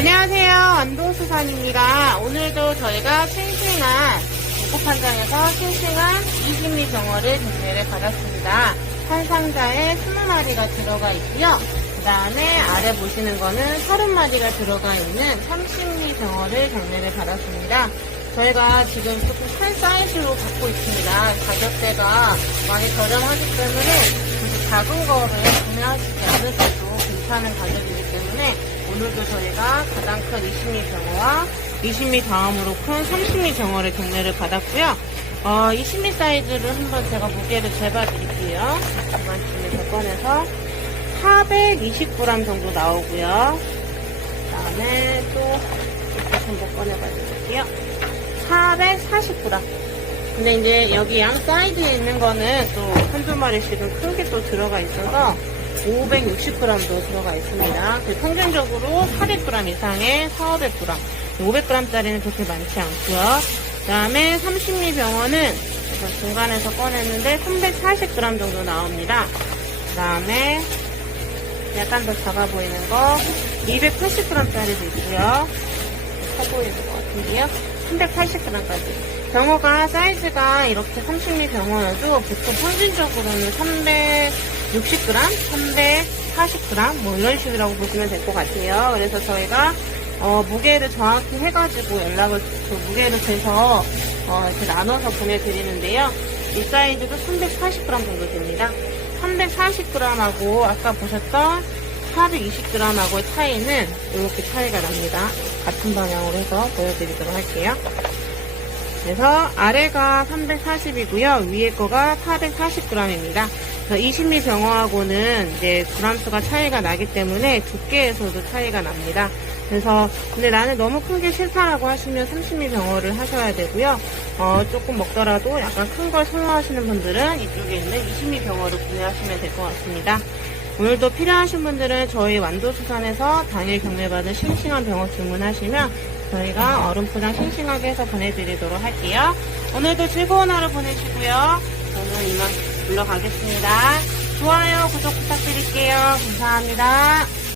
안녕하세요. 안도수산입니다. 오늘도 저희가 싱싱한 목포판장에서 싱싱한 이심리 병어를 경매를 받았습니다. 한 상자에 20마리가 들어가 있고요. 그 다음에 아래 보시는 거는 30마리가 들어가 있는 30리 병어를 경매를 받았습니다. 저희가 지금 조금 큰 사이즈로 갖고 있습니다. 가격대가 많이 저렴하기 때문에 작은 거를 구매하시지 않으셔도 괜찮은 가격이기 때문에 오늘도 저희가 가장 큰 20미 병어와 20미 다음으로 큰 30미 병어를 경매를 받았고요. 어, 20미 사이즈를 한번 제가 무게를 재봐드릴게요. 이만큼에서 꺼내서 420g 정도 나오고요. 그 다음에 또 이렇게 한번 꺼내봐드릴게요. 440g. 근데 이제 여기 양 사이드에 있는 거는 또 한두 마리씩은 큰 게 또 들어가 있어서 560g도 들어가 있습니다. 그 평균적으로 800g 이상의 4,500g. 500g짜리는 그렇게 많지 않고요. 그 다음에 30미 병어는 제가 중간에서 꺼냈는데 340g 정도 나옵니다. 그 다음에 약간 더 작아 보이는 거 280g짜리도 있고요. 커 보이는 것 같은데요. 380g까지. 병어가 사이즈가 이렇게 30미 병어여도 보통 평균적으로는 360g, 340g 뭐 이런 식이라고 보시면 될 것 같아요. 그래서 저희가 어, 무게를 정확히 해가지고 연락을 그 무게를 재서 어, 이렇게 나눠서 보내드리는데요. 이 사이즈도 340g 정도 됩니다. 340g하고 아까 보셨던 420g하고의 차이는 이렇게 차이가 납니다. 같은 방향으로 해서 보여드리도록 할게요. 그래서 아래가 340이고요. 위에 거가 440g입니다. 20미 병어하고는 이제 그람수가 차이가 나기 때문에 두께에서도 차이가 납니다. 그래서 근데 나는 너무 큰 게 싫다라고 하시면 30미 병어를 하셔야 되고요. 어, 조금 먹더라도 약간 큰 걸 선호하시는 분들은 이쪽에 있는 20미 병어를 구매하시면 될 것 같습니다. 오늘도 필요하신 분들은 저희 완도수산에서 당일 경매받은 싱싱한 병어 주문하시면 저희가 얼음 포장 싱싱하게 해서 보내드리도록 할게요. 오늘도 즐거운 하루 보내시고요. 저는 이만 물러가겠습니다. 좋아요, 구독 부탁드릴게요. 감사합니다.